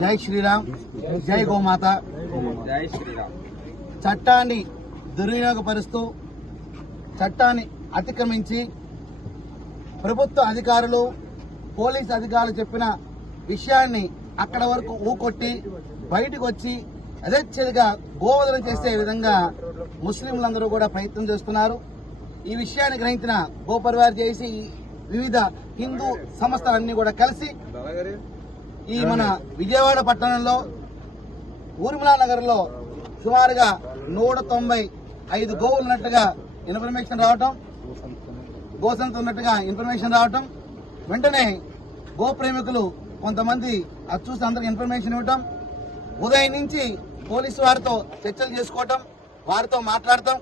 జై శ్రీరామ్ జై గోమాత జై శ్రీరామ్ చట్టాన్ని దుర్వినియోగపరుస్తూ చట్టాన్ని అతిక్రమించి ప్రభుత్వ అధికారులు పోలీస్ అధికారులు చెప్పిన విషయాన్ని అక్కడ వరకు ఊకొట్టి బయటకు వచ్చి యథేచ్ఛగా గోవదనం చేసే విధంగా ముస్లింలందరూ కూడా ప్రయత్నం చేస్తున్నారు ఈ విషయాన్ని గ్రహించిన గోపర్వారు చేసి వివిధ హిందూ సంస్థలన్నీ కూడా కలిసి ఈ మన విజయవాడ పట్టణంలో ఊర్మిళా నగర్లో సుమారుగా నూట తొంభై ఐదు గోవులు ఉన్నట్టుగా ఇన్ఫర్మేషన్ రావటం గోసంత ఉన్నట్టుగా ఇన్ఫర్మేషన్ రావటం వెంటనే గో ప్రేమికులు కొంతమంది అది చూసి అందరికి ఇన్ఫర్మేషన్ ఇవ్వటం ఉదయం నుంచి పోలీసు వారితో చర్చలు చేసుకోవటం వారితో మాట్లాడటం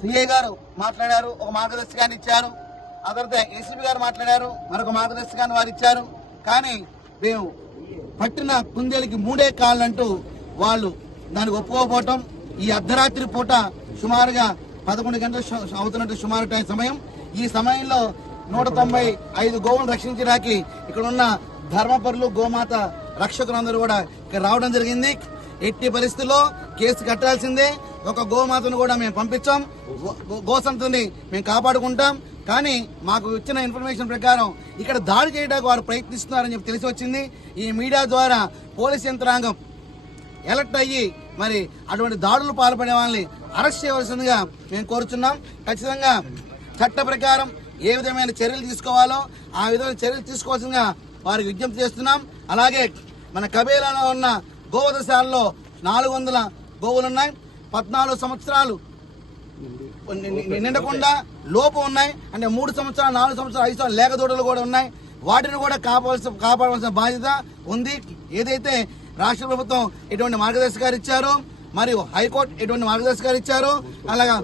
సిఏ గారు మాట్లాడారు ఒక మార్గదర్శకాన్ని ఇచ్చారు ఆ తర్వాత ఏసీబీ గారు మాట్లాడారు మరొక మార్గదర్శకాన్ని వారు ఇచ్చారు కానీ మేము పట్టిన కుందేలకి మూడే కాళ్ళంటూ వాళ్ళు దానికి ఒప్పుకోకపోవటం ఈ అర్ధరాత్రి పూట సుమారుగా పదకొండు గంటలు అవుతున్నట్టు సుమారు టైం సమయం ఈ సమయంలో నూట తొంభై ఐదు రక్షించి రక్షించడానికి ఇక్కడ ఉన్న ధర్మపరులు గోమాత రక్షకులందరూ కూడా ఇక్కడ రావడం జరిగింది ఎట్టి పరిస్థితుల్లో కేసు కట్టాల్సిందే ఒక గోమాతను కూడా మేము పంపించాం గోసంతుని మేము కాపాడుకుంటాం కానీ మాకు ఇచ్చిన ఇన్ఫర్మేషన్ ప్రకారం ఇక్కడ దాడి చేయడానికి వారు ప్రయత్నిస్తున్నారని చెప్పి తెలిసి వచ్చింది ఈ మీడియా ద్వారా పోలీస్ యంత్రాంగం ఎలర్ట్ అయ్యి మరి అటువంటి దాడులు పాల్పడే వాళ్ళని అరెస్ట్ చేయవలసిందిగా మేము కోరుచున్నాం ఖచ్చితంగా చట్ట ప్రకారం ఏ విధమైన చర్యలు తీసుకోవాలో ఆ విధమైన చర్యలు తీసుకోవాల్సిందిగా వారికి విజ్ఞప్తి చేస్తున్నాం అలాగే మన కబేలాలో ఉన్న గోవధశాలలో నాలుగు వందల గోవులు ఉన్నాయి పద్నాలుగు సంవత్సరాలు నిండకుండా లోపం ఉన్నాయి అంటే మూడు సంవత్సరాలు నాలుగు సంవత్సరాలు ఐదు సంవత్సరాలు లేక దూడలు కూడా ఉన్నాయి వాటిని కూడా కాపాడాల్సిన కాపాడవలసిన బాధ్యత ఉంది ఏదైతే రాష్ట్ర ప్రభుత్వం ఎటువంటి మార్గదర్శకాలు ఇచ్చారో మరియు హైకోర్టు ఎటువంటి మార్గదర్శకాలు ఇచ్చారో అలాగా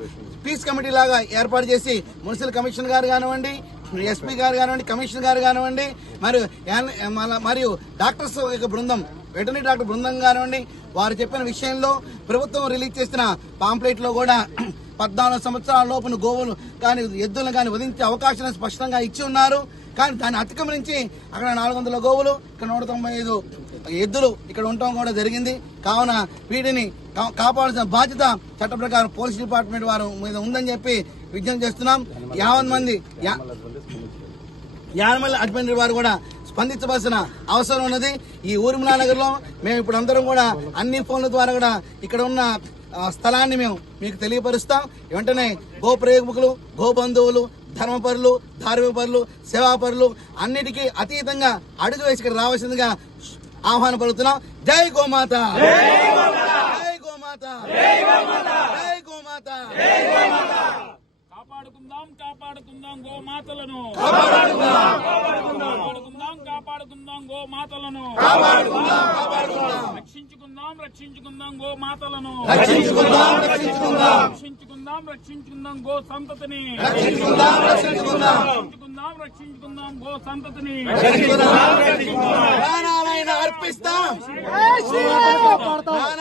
పీస్ కమిటీ లాగా ఏర్పాటు చేసి మున్సిపల్ కమిషనర్ గారు కానివ్వండి ఎస్పీ గారు కానివ్వండి కమిషనర్ గారు కానివ్వండి మరియు మరియు డాక్టర్స్ యొక్క బృందం వెటర్నరీ డాక్టర్ బృందం కానివ్వండి వారు చెప్పిన విషయంలో ప్రభుత్వం రిలీజ్ చేసిన పాంప్లెట్లో కూడా పద్నాలుగు సంవత్సరాల లోపల గోవులు కానీ ఎద్దులను కానీ వధించే అవకాశాన్ని స్పష్టంగా ఇచ్చి ఉన్నారు కానీ దాన్ని అతిక్రమించి అక్కడ నాలుగు వందల గోవులు ఇక్కడ నూట తొంభై ఐదు ఎద్దులు ఇక్కడ ఉండటం కూడా జరిగింది కావున వీటిని కాపాడాల్సిన బాధ్యత చట్ట ప్రకారం పోలీస్ డిపార్ట్మెంట్ వారు మీద ఉందని చెప్పి విజ్ఞప్తి చేస్తున్నాం యాభై మంది యానమల్ అడ్మినిస్ట్రేటర్ వారు కూడా స్పందించవలసిన అవసరం ఉన్నది ఈ ఊర్మిళా నగర్లో మేము ఇప్పుడు అందరం కూడా అన్ని ఫోన్ల ద్వారా కూడా ఇక్కడ ఉన్న స్థలాన్ని మేము మీకు తెలియపరుస్తాం వెంటనే గో ప్రేమికులు గో బంధువులు ధర్మపరులు ధార్మికపరులు సేవాపరులు అన్నిటికీ అతీతంగా అడుగు వేసి రావాల్సిందిగా ఆహ్వాన పలుతున్నాం జై గోమాత జై గోమాత జై కాపాడుకుందాం కాపాడుకుందాం గోమాతలను కాపాడుకుందాం కాపాడుకుందాం గో గోమాతలను కాపాడుకుందాం కాపాడుకుందాం రక్షించు రక్షించుకుందాం గో మాతలను రక్షించుకుందాం రక్షించుకుందాం రక్షించుకుందాం రక్షించుకుందాం గో సంతతిని రక్షించుకుందాం రక్షించుకుందాం గో సంతతిని రక్షించుకుందాం రక్షించుకుందాం